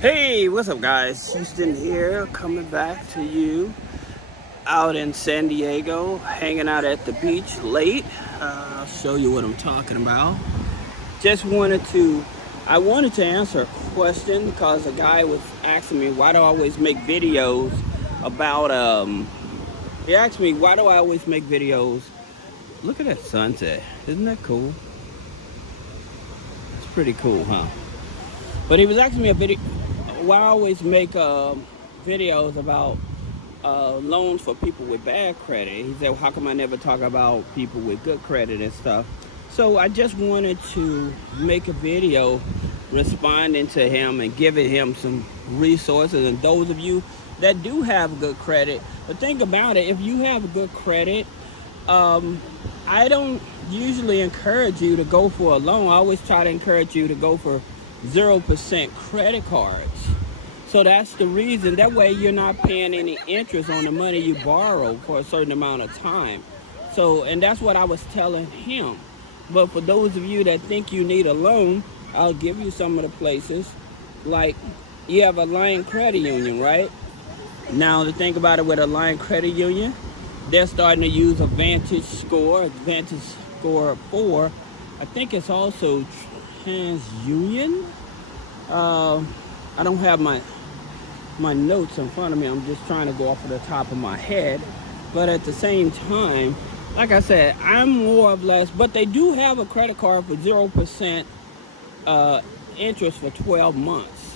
Hey, what's up, guys? Houston here, coming back to you out in San Diego, hanging out at the beach late. I'll show you what I'm talking about. I wanted to answer a question because a guy was asking me why do I always make videos about, he asked me why do I always make videos. Look at that sunset. Isn't that cool? It's pretty cool, huh? But he was asking me why I always make videos about loans for people with bad credit. He said, well, how come I never talk about people with good credit and stuff? So I just wanted to make a video responding to him and giving him some resources. And those of you that do have good credit, the thing about it, if you have good credit, I don't usually encourage you to go for a loan. I always try to encourage you to go for 0% credit cards. So that's the reason. That way you're not paying any interest on the money you borrow for a certain amount of time. So, and that's what I was telling him. But for those of you that think you need a loan, I'll give you some of the places. Like, you have a line credit union, right? Now, the thing about it with a line credit union, they're starting to use a Vantage Score 4. I think it's also TransUnion. I don't have my notes in front of me. I'm just trying to go off of the top of my head. But at the same time, like I said, I'm more or less, but they do have a credit card for 0% interest for 12 months.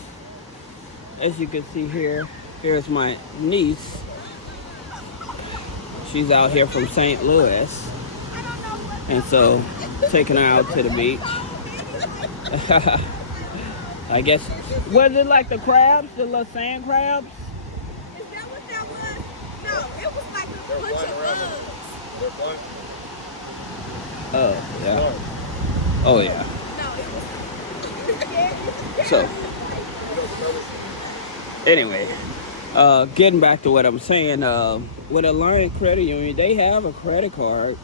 As you can see here, here's my niece. She's out here from St. Louis. And so, taking her out to the beach. I guess, was it like the crabs, the little sand crabs? Is that what that was? No, it was like a bunch of bugs. Oh, yeah. Oh, yeah. So, anyway, getting back to what I'm saying, with a line credit union, they have a credit card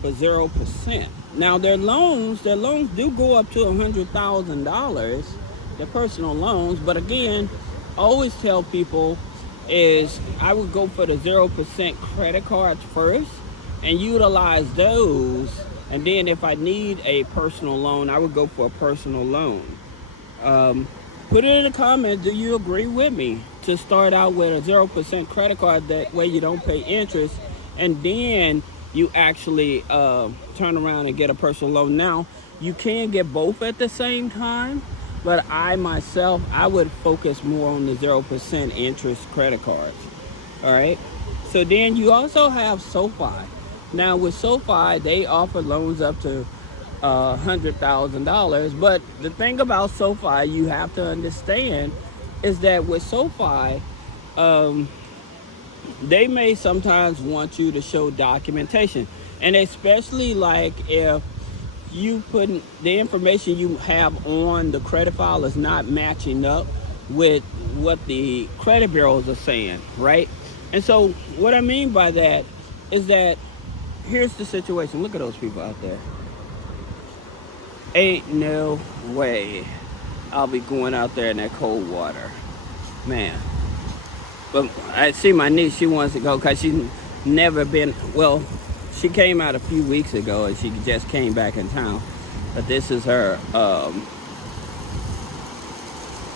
for 0%. Now, their loans do go up to $100,000. Their personal loans, but again, I always tell people is I would go for the 0% credit cards first and utilize those, and then if I need a personal loan, I would go for a personal loan. Put it in the comments, do you agree with me to start out with a 0% credit card? That way you don't pay interest, and then you actually turn around and get a personal loan. Now, you can get both at the same time, but I myself, I would focus more on the 0% interest credit cards. All right. So then you also have SoFi. Now with SoFi, they offer loans up to $100,000. But the thing about SoFi you have to understand is that with SoFi, they may sometimes want you to show documentation, and especially like if you put the information you have on the credit file is not matching up with what the credit bureaus are saying, right? And so what I mean by that is that here's the situation. Look at those people out there. Ain't no way I'll be going out there in that cold water, man. But I see my niece, she wants to go because she's never been, well, she came out a few weeks ago and she just came back in town. But this is her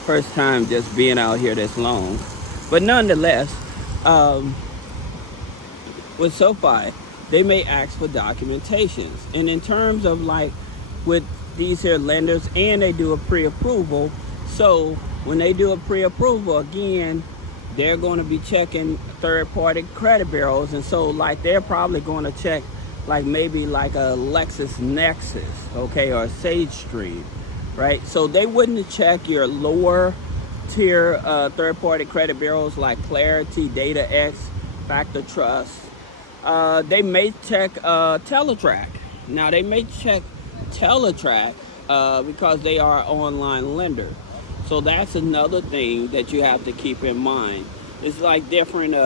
first time just being out here this long. But nonetheless, with SoFi, they may ask for documentations. And in terms of like with these here lenders, and they do a pre-approval. So when they do a pre-approval, again, they're going to be checking third-party credit bureaus, and so like they're probably going to check like maybe like a LexisNexis, okay, or Sage Street, right? So they wouldn't check your lower tier third-party credit bureaus like Clarity, DataX, Factor Trust. They may check Teletrack. Now they may check Teletrack because they are an online lender. So that's another thing that you have to keep in mind. It's like different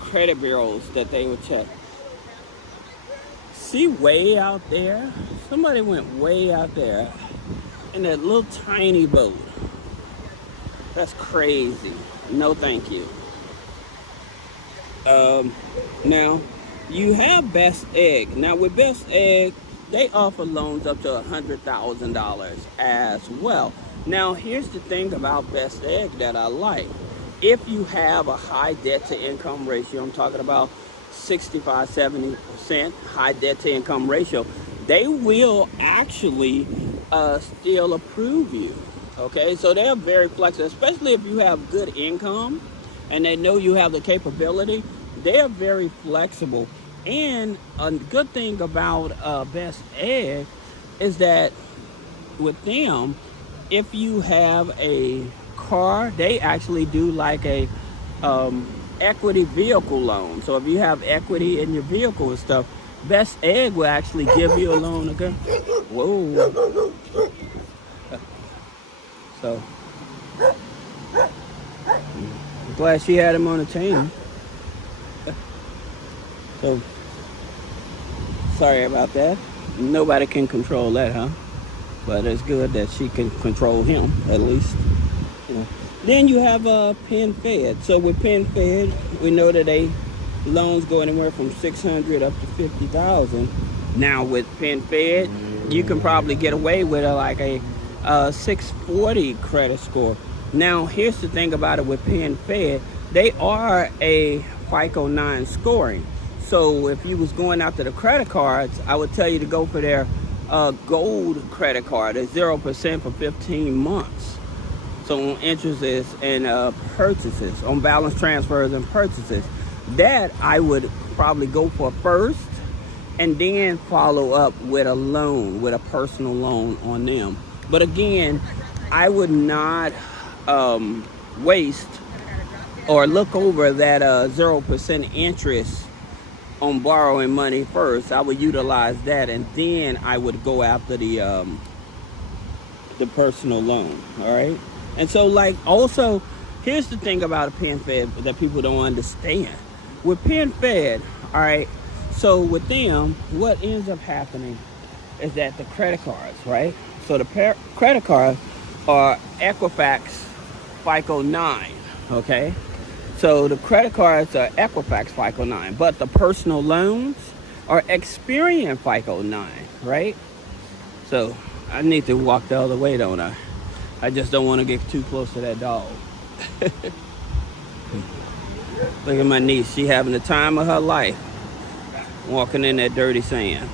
credit bureaus that they would check. See way out there? Somebody went way out there in that little tiny boat. That's crazy. No, thank you. Now, you have Best Egg. Now, with Best Egg, they offer loans up to $100,000 as well. Now, here's the thing about Best Egg that I like. If you have a high debt to income ratio, I'm talking about 65, 70% high debt to income ratio, they will actually still approve you. Okay, so they're very flexible, especially if you have good income and they know you have the capability. They're very flexible. And a good thing about Best Egg is that with them, if you have a car, they actually do like a equity vehicle loan. So if you have equity in your vehicle and stuff, Best Egg will actually give you a loan. Okay. Whoa. So I'm glad she had him on a chain. So sorry about that. Nobody can control that, huh? But it's good that she can control him, at least. You know. Then you have Penn Fed. So with Penn Fed, we know that loans go anywhere from $600 up to $50,000. Now with Penn Fed, you can probably get away with like a 640 credit score. Now here's the thing about it with Penn Fed, they are a FICO 9 scoring. So if you was going after the credit cards, I would tell you to go for their gold credit card at 0% for 15 months. So on interest and purchases, on balance transfers and purchases, that I would probably go for first, and then follow up with a loan, with a personal loan on them. But again, I would not waste or look over that 0% interest on borrowing money first. I would utilize that, and then I would go after the personal loan. All right. And so, like, also, here's the thing about a Penn Fed that people don't understand. With Penn Fed, all right. So with them, what ends up happening is that the credit cards, right? So the credit cards are Equifax FICO 9, okay? So the credit cards are Equifax FICO 9, but the personal loans are Experian FICO 9, right? So I need to walk the other way, don't I? I just don't want to get too close to that dog. Look at my niece. She having the time of her life walking in that dirty sand.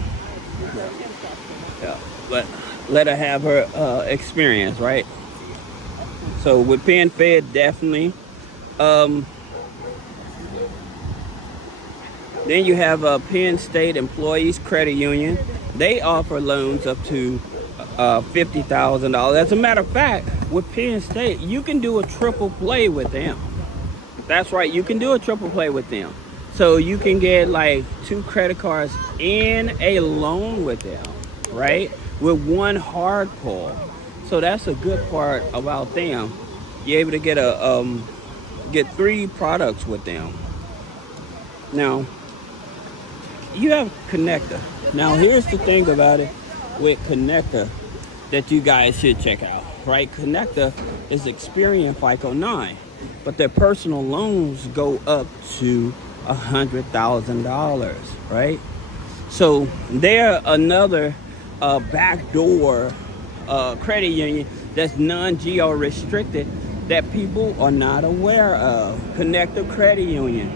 Yeah. But let her have her experience, right? So with Penn Fed, definitely. Then you have Penn State Employees Credit Union. They offer loans up to $50,000. As a matter of fact, with Penn State, you can do a triple play with them. That's right, you can do a triple play with them. So you can get like 2 credit cards and a loan with them, right? With one hard pull. So that's a good part about them. You're able to get 3 products with them. Now, you have Connector. Now, here's the thing about it with Connector that you guys should check out, right? Connector is Experian FICO 9, but their personal loans go up to $100,000, right? So they're another backdoor credit union that's non-geo restricted that people are not aware of. Connector Credit Union.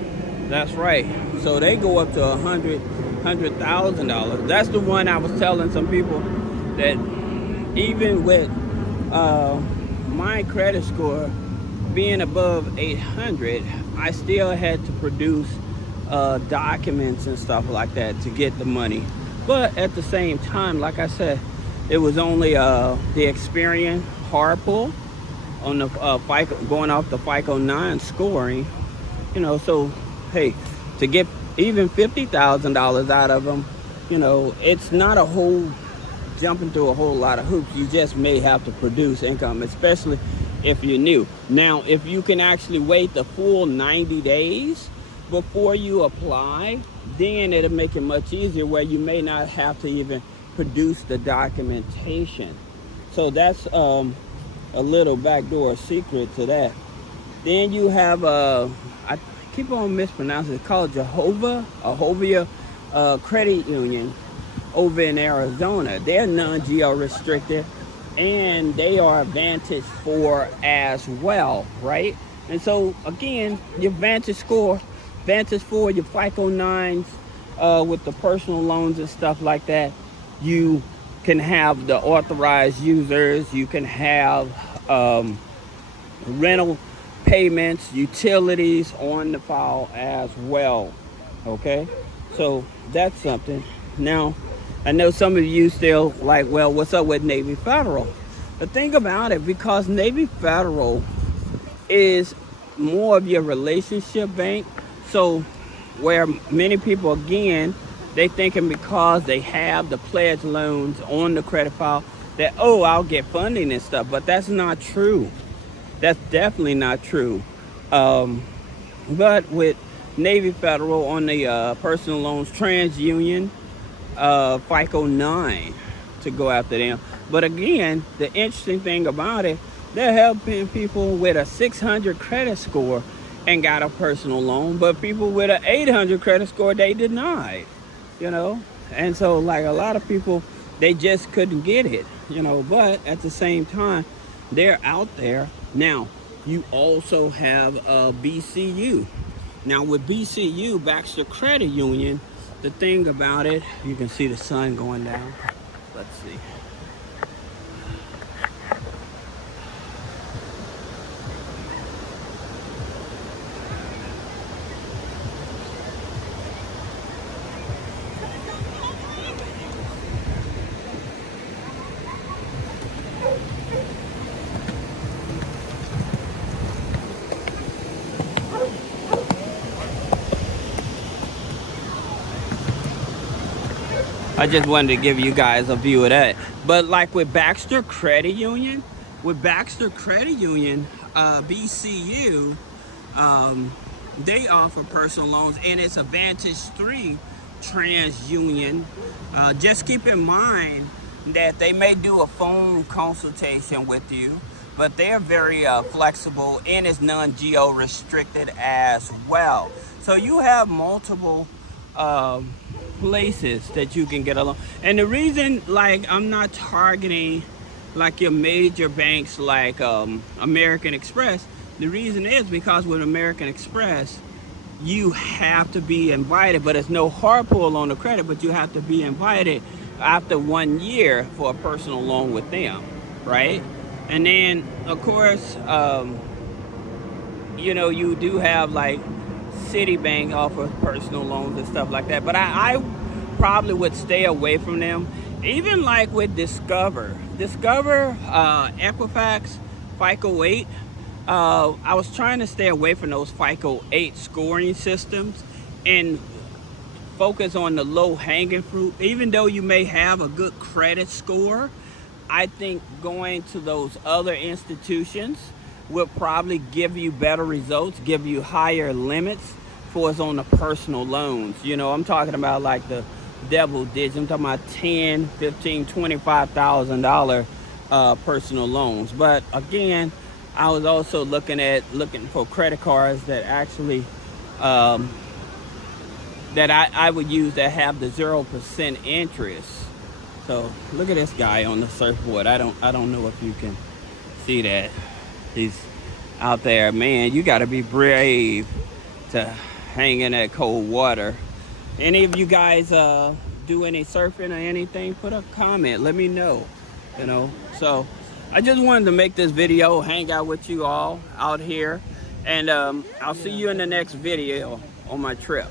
That's right. So they go up to $100,000. That's the one I was telling some people that even with my credit score being above 800, I still had to produce documents and stuff like that to get the money. But at the same time, like I said, it was only the Experian hard pull on the FICO, going off the FICO 9 scoring, you know. So hey, to get even $50,000 out of them, you know, it's not a whole jumping through a whole lot of hoops. You just may have to produce income, especially if you're new. Now, if you can actually wait the full 90 days before you apply, then it'll make it much easier where you may not have to even produce the documentation. So that's a little backdoor secret to that. Then you have I keep on mispronouncing it. It's called Jehovah Credit Union over in Arizona. They're non-geo restricted, and they are Vantage 4 as well, right? And so again, your Vantage 4, your FICO 9s, with the personal loans and stuff like that, you can have the authorized users. You can have rental payments, utilities on the file as well. Okay, so that's something. Now, I know some of you still like, well, what's up with Navy Federal? The thing about it, because Navy Federal is more of your relationship bank, so where many people, again, they thinking because they have the pledge loans on the credit file that, oh, I'll get funding and stuff, but that's not true. That's definitely not true. But with Navy Federal on the personal loans, TransUnion, FICO 9 to go after them. But again, the interesting thing about it, they're helping people with a 600 credit score and got a personal loan, but people with an 800 credit score, they denied, you know? And so like a lot of people, they just couldn't get it, you know, but at the same time, they're out there. Now, you also have BCU. Now with BCU, Baxter Credit Union, the thing about it, you can see the sun going down. Let's see. I just wanted to give you guys a view of that. But like with Baxter Credit Union, BCU, they offer personal loans, and it's a Vantage 3 TransUnion. Just keep in mind that they may do a phone consultation with you, but they're very flexible, and it's non-geo restricted as well. So you have multiple places that you can get a loan. And the reason, like, I'm not targeting like your major banks like American Express, the reason is because with American Express, you have to be invited, but it's no hard pull on the credit, but you have to be invited after 1 year for a personal loan with them, right? And then of course, you know, you do have like Citibank offers personal loans and stuff like that, but I probably would stay away from them. Even like with Discover, Equifax, FICO 8, I was trying to stay away from those FICO 8 scoring systems and focus on the low hanging fruit. Even though you may have a good credit score, I think going to those other institutions will probably give you better results, give you higher limits for us on the personal loans. You know, I'm talking about like the double digits. I'm talking about $10,000, $15,000, $25,000 personal loans. But again, I was also looking for credit cards that actually that I would use that have the 0% interest. So look at this guy on the surfboard. I don't know if you can see that. He's out there. Man, you got to be brave to hang in that cold water. Any of you guys do any surfing or anything, put a comment, let me know, you know. So I just wanted to make this video, hang out with you all out here, and I'll see you in the next video on my trip.